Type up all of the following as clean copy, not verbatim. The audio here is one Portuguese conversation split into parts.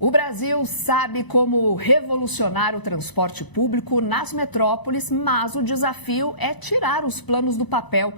O Brasil sabe como revolucionar o transporte público nas metrópoles, mas o desafio é tirar os planos do papel.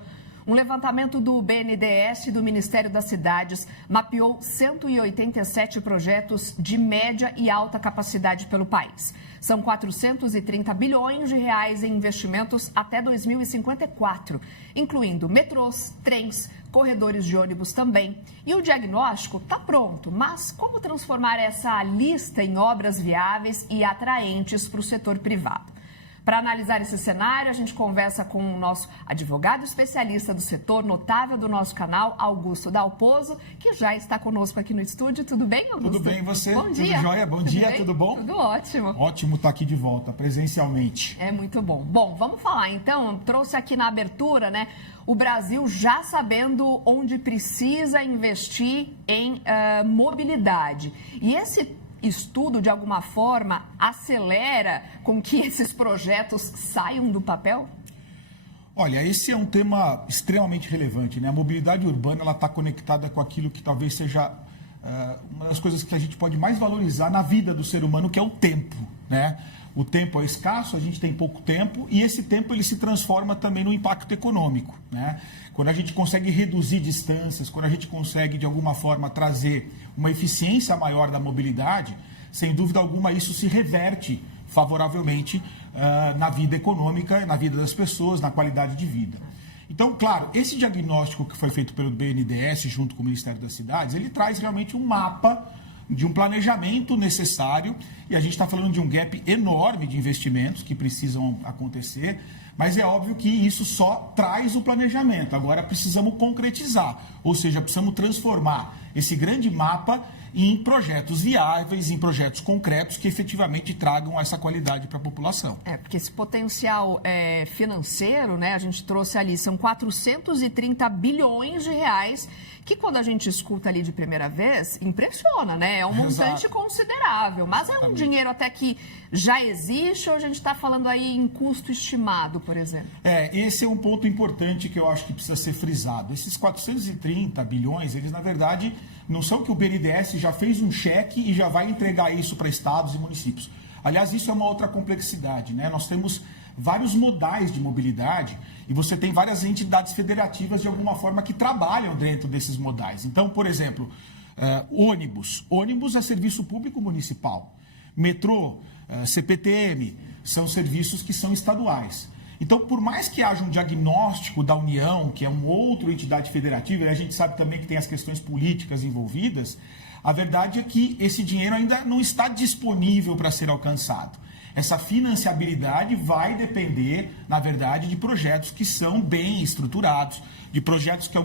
Um levantamento do BNDES e do Ministério das Cidades mapeou 187 projetos de média e alta capacidade pelo país. São 430 bilhões de reais em investimentos até 2054, incluindo metrôs, trens, corredores de ônibus também. E o diagnóstico está pronto, mas como transformar essa lista em obras viáveis e atraentes para o setor privado? Para analisar esse cenário, a gente conversa com o nosso advogado especialista do setor, notável do nosso canal, Augusto Dalpozo, que já está conosco aqui no estúdio. Tudo bem, Augusto? Tudo bem, você? Bom dia. Tudo jóia? Bom dia, tudo bom? Tudo ótimo. Ótimo estar aqui de volta, presencialmente. É muito bom. Bom, vamos falar então, trouxe aqui na abertura, né, o Brasil já sabendo onde precisa investir em mobilidade. E esse estudo, de alguma forma, acelera com que esses projetos saiam do papel? Olha, esse é um tema extremamente relevante, né? A mobilidade urbana está conectada com aquilo que talvez seja uma das coisas que a gente pode mais valorizar na vida do ser humano, que é o tempo, né? O tempo é escasso, a gente tem pouco tempo e esse tempo ele se transforma também no impacto econômico, né? Quando a gente consegue reduzir distâncias, quando a gente consegue, de alguma forma, trazer uma eficiência maior da mobilidade, sem dúvida alguma isso se reverte favoravelmente na vida econômica, na vida das pessoas, na qualidade de vida. Então, claro, esse diagnóstico que foi feito pelo BNDES junto com o Ministério das Cidades, ele traz realmente um mapa de um planejamento necessário, e a gente está falando de um gap enorme de investimentos que precisam acontecer, mas é óbvio que isso só traz o planejamento. Agora precisamos concretizar, ou seja, precisamos transformar esse grande mapa em projetos viáveis, em projetos concretos que efetivamente tragam essa qualidade para a população. Porque esse potencial financeiro, né, a gente trouxe ali, são 430 bilhões de reais, que quando a gente escuta ali de primeira vez, impressiona, né? É um montante considerável, mas é um dinheiro até que já existe ou a gente está falando aí em custo estimado, por exemplo? Esse é um ponto importante que eu acho que precisa ser frisado. Esses 430 bilhões, eles na verdade não são que o BNDES já fez um cheque e já vai entregar isso para estados e municípios. Aliás, isso é uma outra complexidade, né? Nós temos vários modais de mobilidade e você tem várias entidades federativas de alguma forma que trabalham dentro desses modais. Então, por exemplo, ônibus. Ônibus é serviço público municipal. Metrô, CPTM, são serviços que são estaduais. Então, por mais que haja um diagnóstico da União, que é uma outra entidade federativa, e a gente sabe também que tem as questões políticas envolvidas, a verdade é que esse dinheiro ainda não está disponível para ser alcançado. Essa financiabilidade vai depender, na verdade, de projetos que são bem estruturados, de projetos que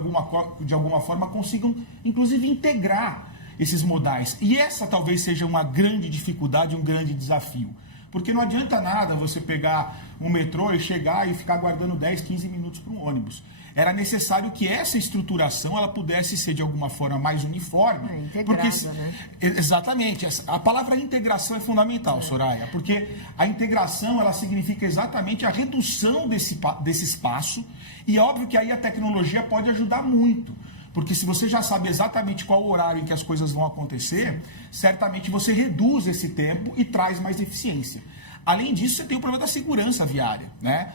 de alguma forma consigam, inclusive, integrar esses modais. E essa talvez seja uma grande dificuldade, um grande desafio. Porque não adianta nada você pegar um metrô e chegar e ficar aguardando 10, 15 minutos para um ônibus. Era necessário que essa estruturação ela pudesse ser de alguma forma mais uniforme. Integrada, né? Exatamente. A palavra integração é fundamental, Soraya, porque a integração ela significa exatamente a redução desse espaço e é óbvio que aí a tecnologia pode ajudar muito. Porque se você já sabe exatamente qual o horário em que as coisas vão acontecer, certamente você reduz esse tempo e traz mais eficiência. Além disso, você tem o problema da segurança viária, né?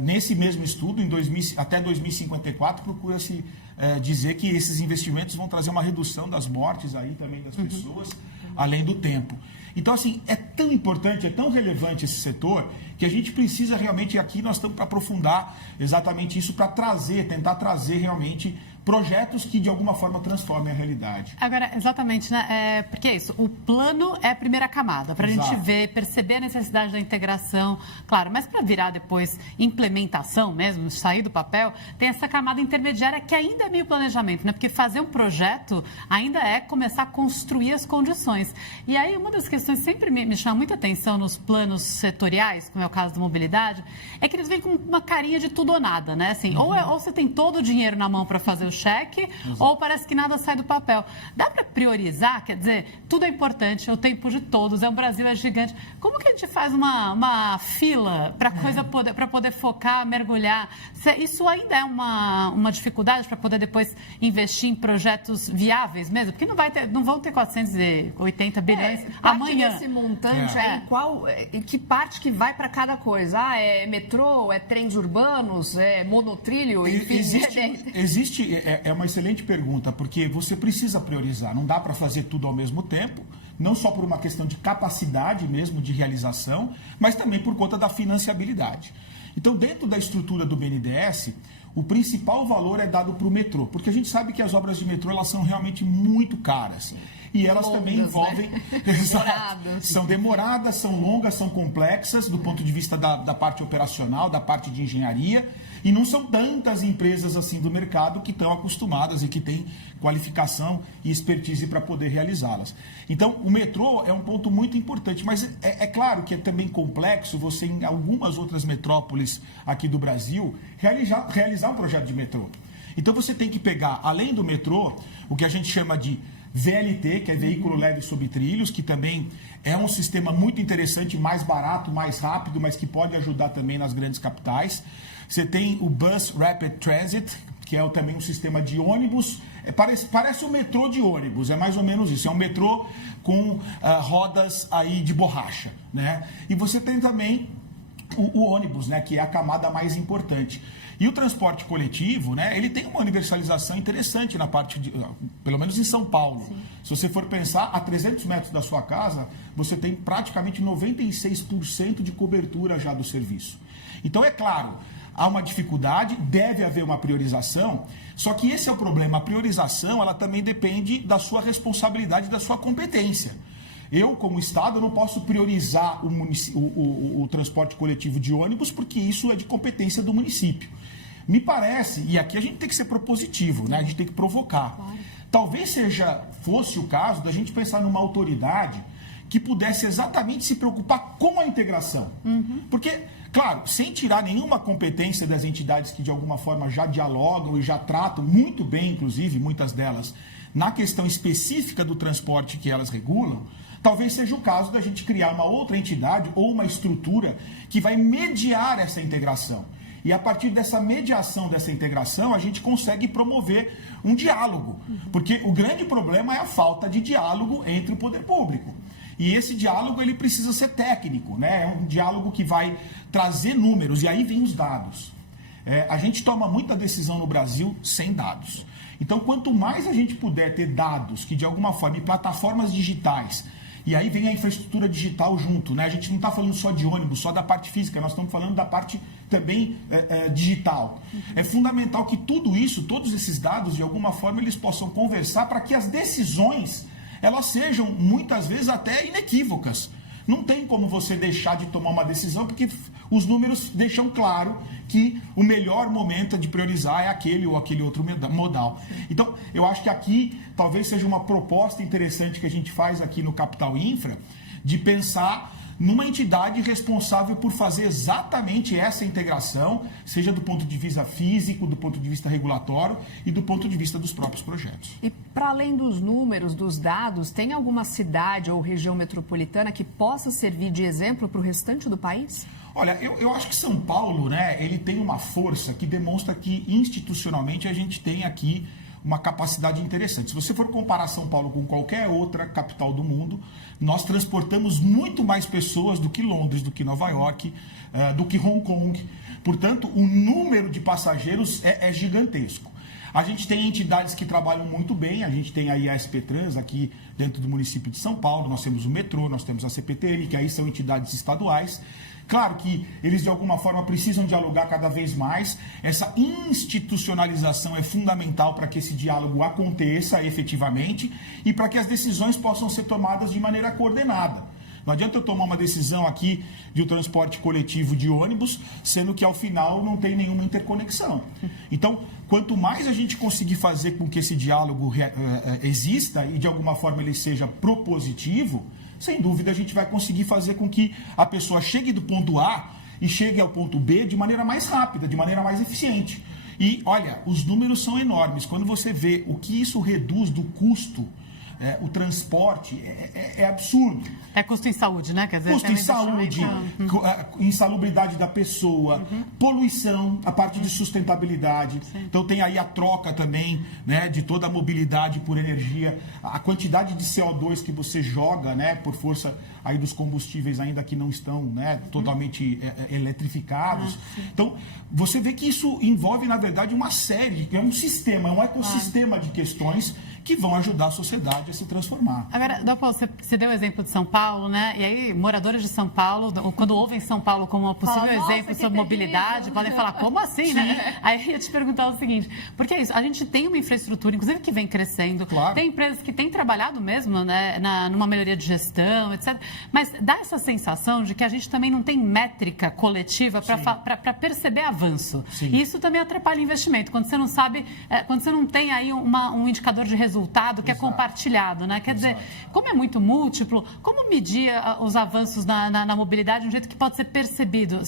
Nesse mesmo estudo, até 2054, procura-se dizer que esses investimentos vão trazer uma redução das mortes aí também das pessoas, além do tempo. Então, assim, é tão importante, é tão relevante esse setor, que a gente precisa realmente, aqui nós estamos para aprofundar exatamente isso, para tentar trazer realmente projetos que de alguma forma transformem a realidade. Agora, exatamente, né? Porque é isso, o plano é a primeira camada, para a gente ver, perceber a necessidade da integração, claro, mas para virar depois implementação mesmo, sair do papel, tem essa camada intermediária que ainda é meio planejamento, né? Porque fazer um projeto ainda é começar a construir as condições. E aí, uma das questões que sempre me chama muita atenção nos planos setoriais, como é o caso da mobilidade, é que eles vêm com uma carinha de tudo ou nada, né? Assim, ou você tem todo o dinheiro na mão para fazer o cheque, ou parece que nada sai do papel. Dá para priorizar? Quer dizer, tudo é importante, é o tempo de todos, o Brasil é gigante. Como que a gente faz uma fila para poder focar, mergulhar? Isso ainda é uma dificuldade para poder depois investir em projetos viáveis mesmo? Porque não vão ter 480 bilhões amanhã. Desse montante aí, em que parte que vai para cada coisa? É metrô, é trens urbanos, é monotrilho, enfim. É uma excelente pergunta, porque você precisa priorizar. Não dá para fazer tudo ao mesmo tempo, não só por uma questão de capacidade mesmo de realização, mas também por conta da financiabilidade. Então, dentro da estrutura do BNDES, o principal valor é dado para o metrô, porque a gente sabe que as obras de metrô elas são realmente muito caras. E elas também envolvem... Né? São demoradas, são longas, são complexas do ponto de vista da parte operacional, da parte de engenharia. E não são tantas empresas assim do mercado que estão acostumadas e que têm qualificação e expertise para poder realizá-las. Então, o metrô é um ponto muito importante, mas é claro que é também complexo você, em algumas outras metrópoles aqui do Brasil, realizar um projeto de metrô. Então, você tem que pegar, além do metrô, o que a gente chama de VLT, que é Veículo Leve Sob Trilhos, que também é um sistema muito interessante, mais barato, mais rápido, mas que pode ajudar também nas grandes capitais. Você tem o Bus Rapid Transit, que é também um sistema de ônibus. Parece um metrô de ônibus, é mais ou menos isso. É um metrô com rodas aí de borracha, né? E você tem também o ônibus, né, que é a camada mais importante. E o transporte coletivo, né, ele tem uma universalização interessante na parte pelo menos em São Paulo. Sim. Se você for pensar, a 300 metros da sua casa, você tem praticamente 96% de cobertura já do serviço. Então, é claro, há uma dificuldade, deve haver uma priorização, só que esse é o problema. A priorização, ela também depende da sua responsabilidade, da sua competência. Eu, como Estado, não posso priorizar o transporte coletivo de ônibus, porque isso é de competência do município. Me parece, e aqui a gente tem que ser propositivo, né? A gente tem que provocar. Claro. Talvez fosse o caso da gente pensar numa autoridade que pudesse exatamente se preocupar com a integração. Porque, claro, sem tirar nenhuma competência das entidades que de alguma forma já dialogam e já tratam muito bem, inclusive, muitas delas, na questão específica do transporte que elas regulam, talvez seja o caso da gente criar uma outra entidade ou uma estrutura que vai mediar essa integração. E a partir dessa mediação, dessa integração, a gente consegue promover um diálogo. Porque o grande problema é a falta de diálogo entre o poder público. E esse diálogo ele precisa ser técnico, né? É um diálogo que vai trazer números, e aí vem os dados. A gente toma muita decisão no Brasil sem dados. Então, quanto mais a gente puder ter dados que, de alguma forma, em plataformas digitais, e aí vem a infraestrutura digital junto, né? A gente não está falando só de ônibus, só da parte física, nós estamos falando da parte também digital. É fundamental que tudo isso, todos esses dados, de alguma forma, eles possam conversar para que as decisões, elas sejam, muitas vezes, até inequívocas. Não tem como você deixar de tomar uma decisão, porque os números deixam claro que o melhor momento de priorizar é aquele ou aquele outro modal. Então, eu acho que aqui talvez seja uma proposta interessante que a gente faz aqui no Capital Infra, de pensar numa entidade responsável por fazer exatamente essa integração, seja do ponto de vista físico, do ponto de vista regulatório e do ponto de vista dos próprios projetos. E para além dos números, dos dados, tem alguma cidade ou região metropolitana que possa servir de exemplo para o restante do país? Olha, eu acho que São Paulo, né, ele tem uma força que demonstra que institucionalmente a gente tem aqui uma capacidade interessante. Se você for comparar São Paulo com qualquer outra capital do mundo, nós transportamos muito mais pessoas do que Londres, do que Nova York, do que Hong Kong. Portanto, o número de passageiros é gigantesco. A gente tem entidades que trabalham muito bem, a gente tem aí a SP Trans aqui dentro do município de São Paulo, nós temos o metrô, nós temos a CPTM, que aí são entidades estaduais. Claro que eles, de alguma forma, precisam dialogar cada vez mais. Essa institucionalização é fundamental para que esse diálogo aconteça efetivamente e para que as decisões possam ser tomadas de maneira coordenada. Não adianta eu tomar uma decisão aqui de um transporte coletivo de ônibus, sendo que, ao final, não tem nenhuma interconexão. Então, quanto mais a gente conseguir fazer com que esse diálogo exista e, de alguma forma, ele seja propositivo, sem dúvida, a gente vai conseguir fazer com que a pessoa chegue do ponto A e chegue ao ponto B de maneira mais rápida, de maneira mais eficiente. E, olha, os números são enormes. Quando você vê o que isso reduz do custo, o transporte, é absurdo. É custo em saúde, né? Quer dizer, custo em saúde, insalubridade da pessoa, poluição, a parte de sustentabilidade. Sim. Então tem aí a troca também, né, de toda a mobilidade por energia, a quantidade de CO2 que você joga, né, por força aí dos combustíveis ainda que não estão, né, totalmente eletrificados. Então você vê que isso envolve, na verdade, uma série, é um sistema, é um ecossistema de questões que vão ajudar a sociedade a se transformar. Agora, você deu o exemplo de São Paulo, né? E aí, moradores de São Paulo, quando ouvem São Paulo como um possível exemplo sobre mobilidade, podem falar, como assim, né? Aí eu ia te perguntar o seguinte, porque é isso, a gente tem uma infraestrutura, inclusive que vem crescendo, claro. Tem empresas que têm trabalhado mesmo, né, numa melhoria de gestão, etc. Mas dá essa sensação de que a gente também não tem métrica coletiva para perceber avanço. Sim. E isso também atrapalha investimento. Quando você não sabe, quando você não tem aí um indicador de resultado que é compartilhado, né? Quer dizer, como é muito múltiplo, como medir os avanços na mobilidade de um jeito que pode ser percebido?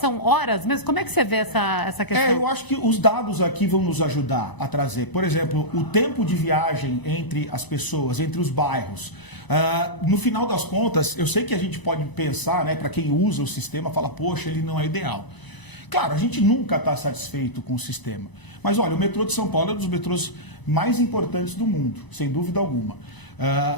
São horas mesmo? Como é que você vê essa questão? Eu acho que os dados aqui vão nos ajudar a trazer, por exemplo, o tempo de viagem entre as pessoas, entre os bairros. No final das contas, eu sei que a gente pode pensar, né, para quem usa o sistema, fala, poxa, ele não é ideal. Claro, a gente nunca está satisfeito com o sistema. Mas olha, o metrô de São Paulo é um dos metrôs mais importantes do mundo, sem dúvida alguma.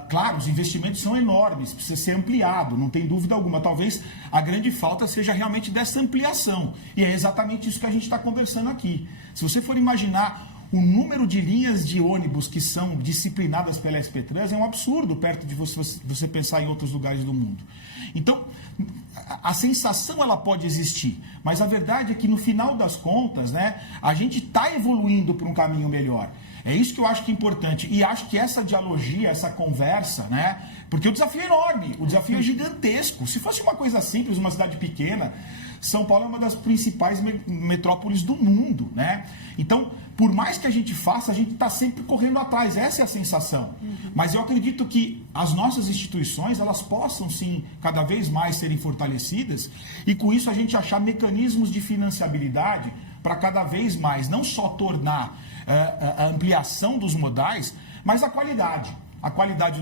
Claro, os investimentos são enormes, precisa ser ampliado, não tem dúvida alguma. Talvez a grande falta seja realmente dessa ampliação. E é exatamente isso que a gente está conversando aqui. Se você for imaginar o número de linhas de ônibus que são disciplinadas pela SP Trans, é um absurdo perto de você pensar em outros lugares do mundo. Então, a sensação ela pode existir, mas a verdade é que no final das contas, né, a gente está evoluindo para um caminho melhor. É isso que eu acho que é importante. E acho que essa dialogia, essa conversa, né? Porque o desafio é enorme, o desafio é gigantesco. Se fosse uma coisa simples, uma cidade pequena, São Paulo é uma das principais metrópoles do mundo, né? Então, por mais que a gente faça, a gente está sempre correndo atrás. Essa é a sensação. Mas eu acredito que as nossas instituições, elas possam, sim, cada vez mais serem fortalecidas e, com isso, a gente achar mecanismos de financiabilidade para cada vez mais, não só tornar a ampliação dos modais, mas a qualidade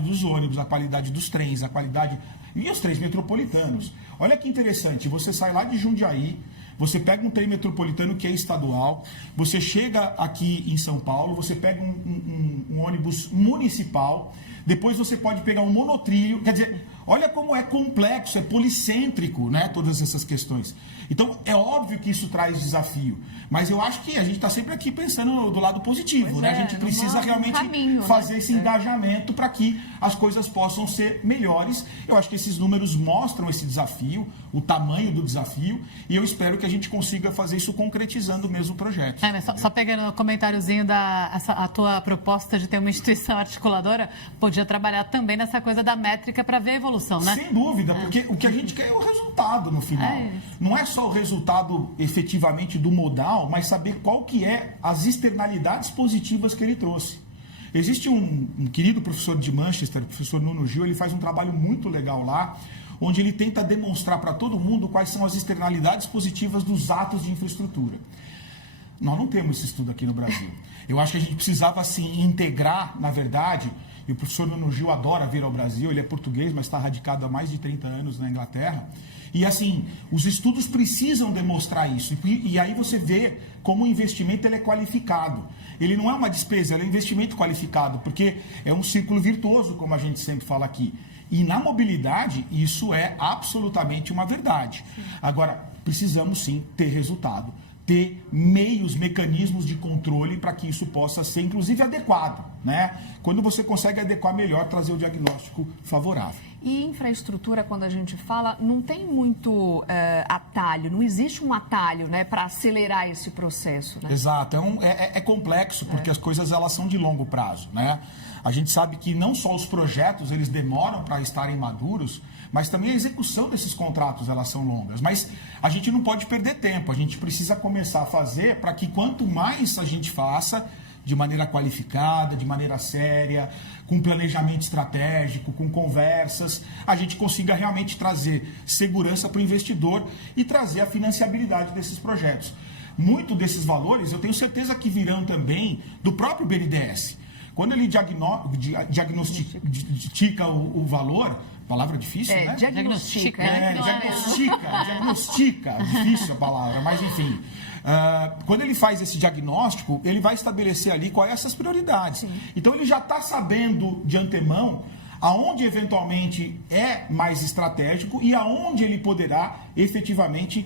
dos ônibus, a qualidade dos trens, a qualidade... E os trens metropolitanos. Olha que interessante, você sai lá de Jundiaí, você pega um trem metropolitano que é estadual, você chega aqui em São Paulo, você pega um ônibus municipal, depois você pode pegar um monotrilho, quer dizer, olha como é complexo, é policêntrico, né, todas essas questões. Então, é óbvio que isso traz desafio, mas eu acho que a gente está sempre aqui pensando do lado positivo, né? A gente precisa realmente fazer esse engajamento para que as coisas possam ser melhores. Eu acho que esses números mostram esse desafio, o tamanho do desafio, e eu espero que a gente consiga fazer isso concretizando mesmo o projeto. Mas só pegando o comentáriozinho a tua proposta de ter uma instituição articuladora, podia trabalhar também nessa coisa da métrica para ver a evolução, né? Sem dúvida, porque o que a gente quer é o resultado no final. Não é só o resultado efetivamente do modal, mas saber qual que é as externalidades positivas que ele trouxe. Existe um querido professor de Manchester, o professor Nuno Gil, ele faz um trabalho muito legal lá, onde ele tenta demonstrar para todo mundo quais são as externalidades positivas dos atos de infraestrutura. Nós não temos esse estudo aqui no Brasil. Eu acho que a gente precisava, assim, integrar, na verdade, e o professor Nuno Gil adora vir ao Brasil, ele é português, mas está radicado há mais de 30 anos na Inglaterra. E, assim, os estudos precisam demonstrar isso. E aí você vê como o investimento ele é qualificado. Ele não é uma despesa, ele é um investimento qualificado, porque é um círculo virtuoso, como a gente sempre fala aqui. E na mobilidade, isso é absolutamente uma verdade. Agora, precisamos sim ter resultado, ter meios, mecanismos de controle para que isso possa ser, inclusive, adequado, né? Quando você consegue adequar melhor, trazer o diagnóstico favorável. E infraestrutura, quando a gente fala, não tem muito atalho, não existe um atalho, né, para acelerar esse processo, né? Exato, é complexo, porque as coisas elas são de longo prazo, né? A gente sabe que não só os projetos eles demoram para estarem maduros, mas também a execução desses contratos elas são longas. Mas a gente não pode perder tempo, a gente precisa começar a fazer para que quanto mais a gente faça, de maneira qualificada, de maneira séria, com planejamento estratégico, com conversas, a gente consiga realmente trazer segurança para o investidor e trazer a financiabilidade desses projetos. muito desses valores, eu tenho certeza que virão também do próprio BNDES. Quando ele diagnostica o valor, palavra difícil, né? Diagnostica. Diagnostica, difícil a palavra, mas enfim. Quando ele faz esse diagnóstico, ele vai estabelecer ali quais são essas prioridades. Sim. Então, ele já está sabendo de antemão aonde eventualmente é mais estratégico e aonde ele poderá efetivamente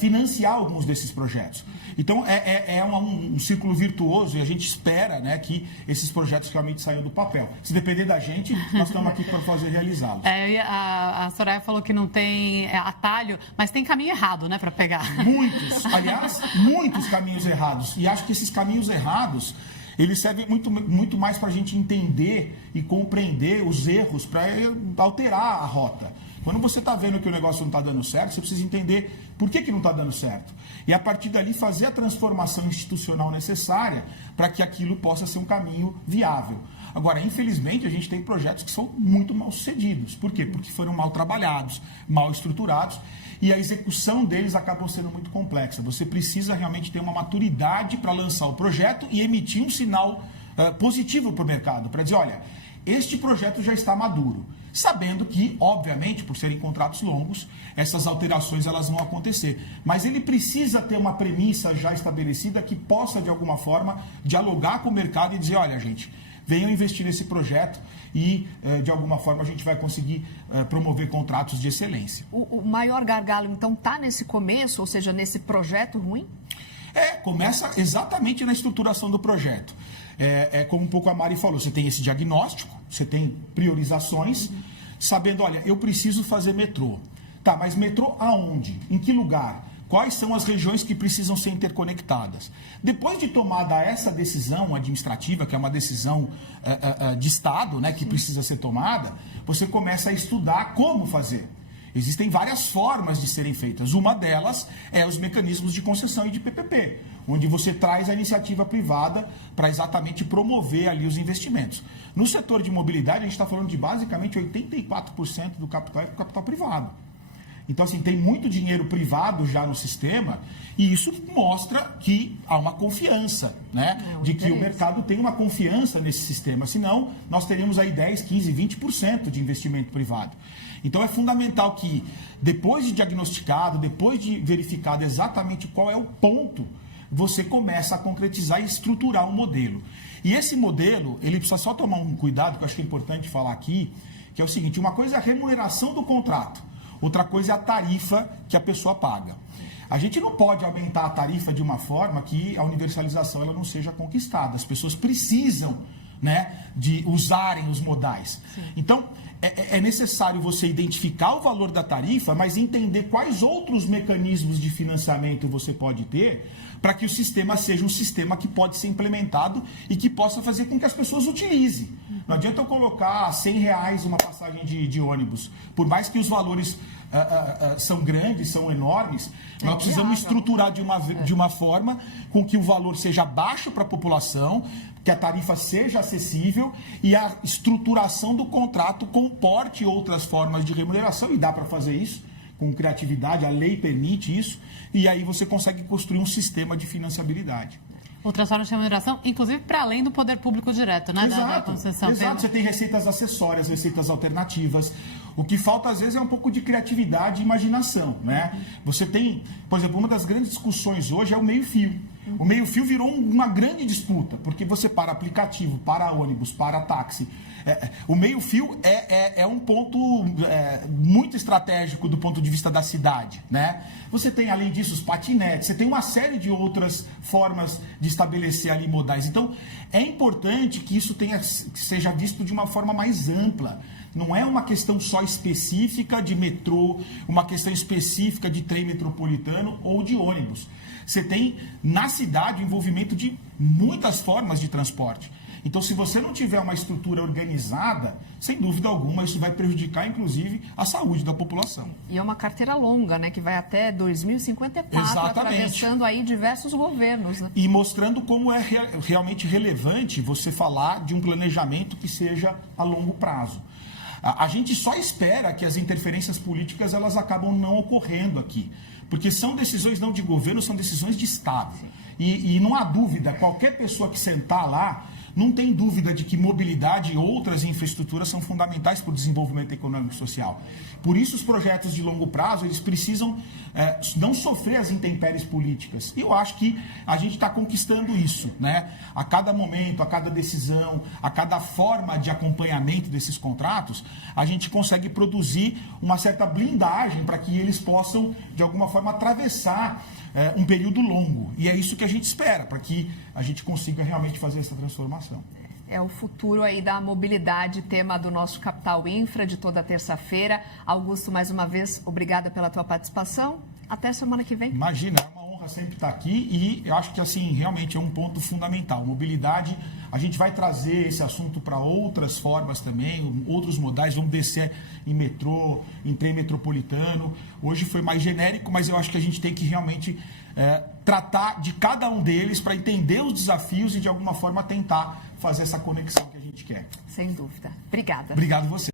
financiar alguns desses projetos. Então, é um círculo virtuoso e a gente espera, né, que esses projetos realmente saiam do papel. Se depender da gente, nós estamos aqui para fazer realizá-los. A Soraya falou que não tem atalho, mas tem caminho errado, né, para pegar. Muitos, aliás, muitos caminhos errados. E acho que esses caminhos errados, eles servem muito mais para a gente entender e compreender os erros, para alterar a rota. Quando você está vendo que o negócio não está dando certo, você precisa entender por que não está dando certo. E a partir dali fazer a transformação institucional necessária para que aquilo possa ser um caminho viável. Agora, infelizmente, a gente tem projetos que são muito mal sucedidos. Por quê? Porque foram mal trabalhados, mal estruturados, e a execução deles acabou sendo muito complexa. Você precisa realmente ter uma maturidade para lançar o projeto e emitir um sinal positivo para o mercado, para dizer, olha, este projeto já está maduro. Sabendo que, obviamente, por serem contratos longos, essas alterações elas vão acontecer. Mas ele precisa ter uma premissa já estabelecida que possa, de alguma forma, dialogar com o mercado e dizer, olha, gente, venham investir nesse projeto e, de alguma forma, a gente vai conseguir promover contratos de excelência. O maior gargalo, então, está nesse começo, ou seja, nesse projeto ruim? Começa exatamente na estruturação do projeto. Como um pouco a Mari falou, você tem esse diagnóstico, você tem priorizações, sabendo, olha, eu preciso fazer metrô. Tá, mas metrô aonde? Em que lugar? Quais são as regiões que precisam ser interconectadas? Depois de tomada essa decisão administrativa, que é uma decisão de Estado, né, que precisa ser tomada, você começa a estudar como fazer. Existem várias formas de serem feitas. Uma delas é os mecanismos de concessão e de PPP, onde você traz a iniciativa privada para exatamente promover ali os investimentos. No setor de mobilidade, a gente está falando de basicamente 84% do capital é capital privado. Então, assim, tem muito dinheiro privado já no sistema e isso mostra que há uma confiança, né? De que o mercado tem uma confiança nesse sistema. Senão, nós teríamos aí 10, 15, 20% de investimento privado. Então, é fundamental que, depois de diagnosticado, depois de verificado exatamente qual é o ponto, você começa a concretizar e estruturar um modelo. E esse modelo, ele precisa só tomar um cuidado, que eu acho que é importante falar aqui, que é o seguinte, uma coisa é a remuneração do contrato. Outra coisa é a tarifa que a pessoa paga. A gente não pode aumentar a tarifa de uma forma que a universalização ela não seja conquistada. As pessoas precisam, né, de usarem os modais. Sim. Então, é necessário você identificar o valor da tarifa, mas entender quais outros mecanismos de financiamento você pode ter para que o sistema seja um sistema que pode ser implementado e que possa fazer com que as pessoas utilizem. Não adianta eu colocar R$100 uma passagem de ônibus. Por mais que os valores são grandes, são enormes, nós precisamos estruturar de uma forma com que o valor seja baixo para a população, que a tarifa seja acessível e a estruturação do contrato comporte outras formas de remuneração, e dá para fazer isso com criatividade, a lei permite isso, e aí você consegue construir um sistema de financiabilidade. Outras formas de remuneração, inclusive para além do poder público direto, né? Da concessão. Exato, você tem receitas acessórias, receitas alternativas. O que falta, às vezes, é um pouco de criatividade e imaginação, né? Você tem, por exemplo, uma das grandes discussões hoje é o meio-fio. O meio-fio virou uma grande disputa, porque você para aplicativo, para ônibus, para táxi. O meio-fio é um ponto muito estratégico do ponto de vista da cidade, né? Você tem, além disso, os patinetes, você tem uma série de outras formas de estabelecer ali modais. Então, é importante que isso seja visto de uma forma mais ampla. Não é uma questão só específica de metrô, uma questão específica de trem metropolitano ou de ônibus. Você tem, na cidade, o envolvimento de muitas formas de transporte. Então, se você não tiver uma estrutura organizada, sem dúvida alguma, isso vai prejudicar, inclusive, a saúde da população. E é uma carteira longa, né? Que vai até 2054, exatamente, atravessando aí diversos governos. Né? E mostrando como é realmente relevante você falar de um planejamento que seja a longo prazo. A gente só espera que as interferências políticas elas acabam não ocorrendo aqui. Porque são decisões não de governo, são decisões de Estado. E não há dúvida, qualquer pessoa que sentar lá, não tem dúvida de que mobilidade e outras infraestruturas são fundamentais para o desenvolvimento econômico e social. Por isso, os projetos de longo prazo, eles precisam não sofrer as intempéries políticas. E eu acho que a gente está conquistando isso, né? A cada momento, a cada decisão, a cada forma de acompanhamento desses contratos, a gente consegue produzir uma certa blindagem para que eles possam, de alguma forma, atravessar um período longo. E é isso que a gente espera, para que a gente consiga realmente fazer essa transformação. É o futuro aí da mobilidade, tema do nosso Capital Infra de toda terça-feira. Augusto, mais uma vez, obrigada pela tua participação. Até semana que vem. Imagina, é uma honra sempre estar aqui e eu acho que, assim, realmente é um ponto fundamental. Mobilidade, a gente vai trazer esse assunto para outras formas também, outros modais, vamos descer em metrô, em trem metropolitano. Hoje foi mais genérico, mas eu acho que a gente tem que realmente tratar de cada um deles para entender os desafios e, de alguma forma, tentar fazer essa conexão que a gente quer. Sem dúvida. Obrigada. Obrigado você.